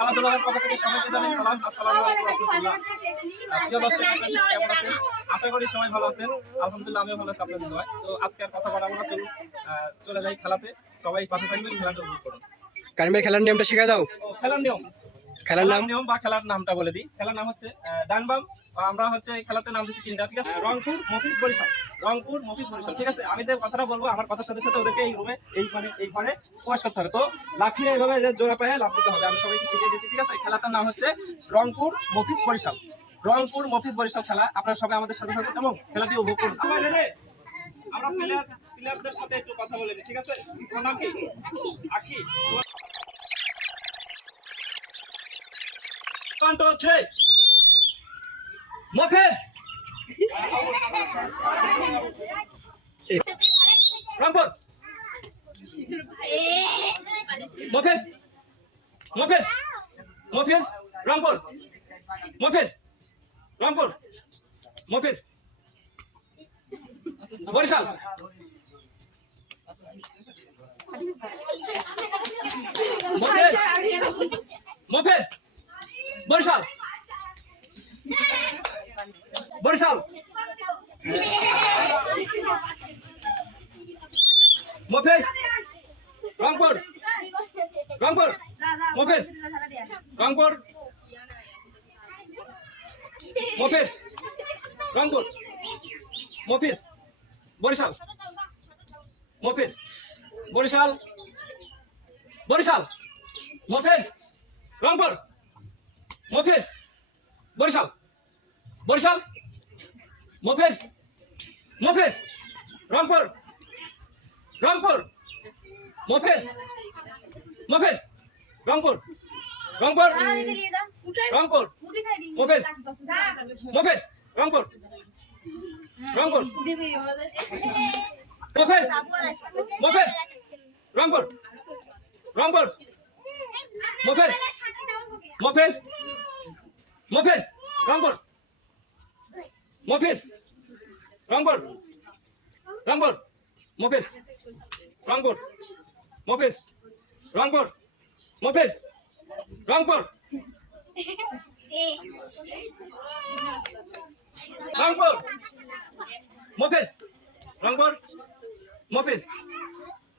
খেলাধুলার পক্ষ থেকে সবাইকে জানাই সালাম আসসালামু আলাইকুম রহমতুল্লাহ। প্রিয় দর্শক আপনারা সবাই কেমন আছেন? আশা করি সবাই ভালো আছেন। আলহামদুলিল্লাহ আমিও ভালো আছি আপনাদের সবাই তো আজকে আর কথা বাড়াবো না চলুন আহ, চলে যাই খেলাতে। সবাই পাশে থাকবেন খেলাটা উপভোগ করুন। কারিম ভাই খেলার নিয়মটা শিখে দাও। খেলার নিয়ম? খেলার নাম? নিয়ম বা খেলার নামটা বলে দিই। খেলার নাম হচ্ছে আহ, ডানবাম আমরা হচ্ছে খেলাতে নাম দিচ্ছি তিনটা ঠিক আছে? রংপুর মফিজ বরিশাল। রংপুর মফিজ বরিশাল ঠিক আছে? আমি যে কথাটা বলব আমার কথার সাথে সাথে ওদেরকে এই রুমে এই মানে এই ঘরে প্রবেশ করতে হবে। তো লাফিয়ে এইভাবে জোড়া পায়ে লাফ দিতে হবে। আমি সবাইকে শিখিয়ে দিচ্ছি ঠিক আছে? এই খেলাটার নাম হচ্ছে রংপুর মফিজ বরিশাল। রংপুর মফিজ বরিশাল খেলা। আপনারা সবাই আমাদের সাথে থাকবেন এবং খেলাটি উপভোগ করুন। আমরা প্লেয়ার প্লেয়ারদের সাথে একটু কথা বলে ঠিক আছে? তোমার নাম কি? আখি। তোমার হচ্ছে মফেজ! রংপুর মফেজ! মফেজ! মফেজ! রংপুর মফেজ! রংপুর মফেজ! বরিশাল! মফেজ! মফেজ! বরিশাল। বরিশাল। মফেজ রংপুর। রংপুর। মফেজ রংপুর। মফেজ রংপুর। মফিজ বরিশাল। মফিজ বরিশাল। বরিশাল। মফিজ রংপুর। মফিজ, বরিশাল বরিশাল, মফিজ মফিজ, রংপুর রংপুর, মফিজ মফিজ, রংপুর রংপুর রংপুর, মফিজ মফিজ, রংপুর রংপুর, মফিজ মফিজ, রংপুর রংপুর, মফিজ মফিজ মফিজ রংপুর মফিজ রংপুর রংপুর মফিজ রংপুর মফিজ রংপুর মফিজ রংপুর রংপুর মফিজ রংপুর মফিজ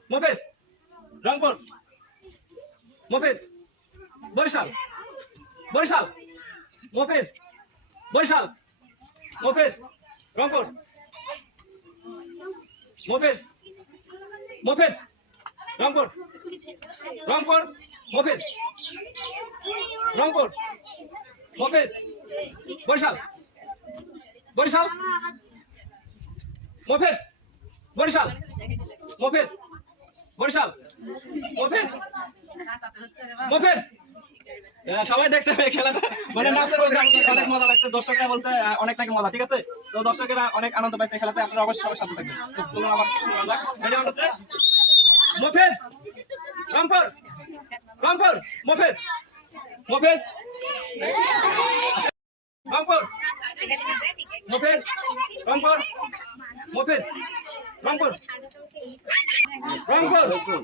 মফিজ রংপুর মফিজ বরিশাল বরিশাল। মফিজ। বরিশাল। মফিজ। রংপুর। মফিজ। মফিজ। রংপুর। রংপুর। মফিজ। রংপুর। মফিজ। বরিশাল। বরিশাল। মফিজ। বরিশাল। মফিজ। বরিশাল। মফিজ। মফিজ। সবাই দেখছে খেলাটা। মানে অনেক মজা লাগছে। দর্শকরা বলছে অনেক নাকি মজা ঠিক আছে? তো দর্শকেরা অনেক আনন্দ পাইছে খেলাতে আপনারা অবশ্যই সবার সাথে থাকবেন। মফিজ! রামপুর রামপুর মফিজ! মফিজ! রামপুর মফিজ! রামপুর মফিজ! রামপুর রামপুর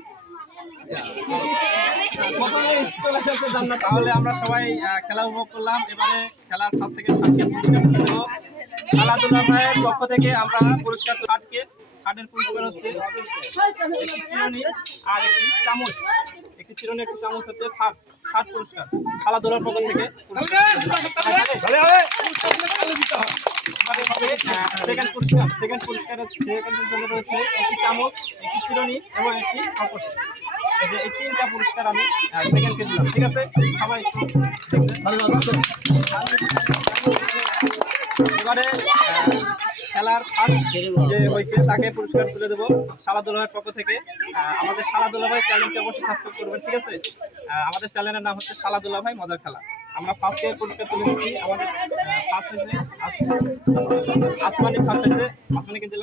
চলে যাচ্ছে জান্নাত। তাহলে আমরা সবাই খেলা উপভোগ করলাম। এবারে খেলার হাত থেকে পুরস্কার দেবো। খেলাধুলা ভাইয়ের পক্ষ থেকে আমরা পুরস্কার থার্ডকে থার্ডের পুরস্কার হচ্ছে একটি চিরুনি আর একটি চামচ। একটি চিরুনি একটি চামচ হচ্ছে থার্ড থার্ড পুরস্কার। খেলাধুলার পক্ষ থেকে পুরস্কার। সেকেন্ড পুরস্কার। সেকেন্ড পুরস্কার জন্য রয়েছে একটি চামচ একটি চিরুনি এবং একটি অপসি এই যে এই তিনটা পুরস্কার আমি সেকেন্ডকে দিলাম ঠিক আছে? সবাই। এবারে খেলার ফার্স্ট যে হয়েছে তাকে পুরস্কার তুলে দেবো সালা দুলাভাইয়ের পক্ষ থেকে। আমাদের সালা দুলাভাই চ্যানেলটি অবশ্যই সাবস্ক্রাইব করবেন ঠিক আছে? আমাদের চ্যানেলের নাম হচ্ছে সালা দুলাভাই মজার খেলা। আমরা ফার্স্ট ইয়ার পুরস্কার তুলে দিচ্ছি আমাদের ফার্স্ট আসমানি ফার্স্ট হয়েছে আসমানি কিন্তু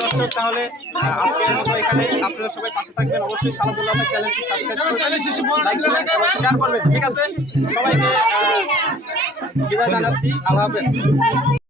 দর্শক তাহলে আজকের মতো এখানে আপনারা সবাই পাশে থাকবেন। অবশ্যই সালাদুল্লাহ চ্যানেলটি সাবস্ক্রাইব করবেন। শেয়ার করবেন। ঠিক আছে? সবাইকে বিদায় জানাচ্ছি। আল্লাহ হাফেজ।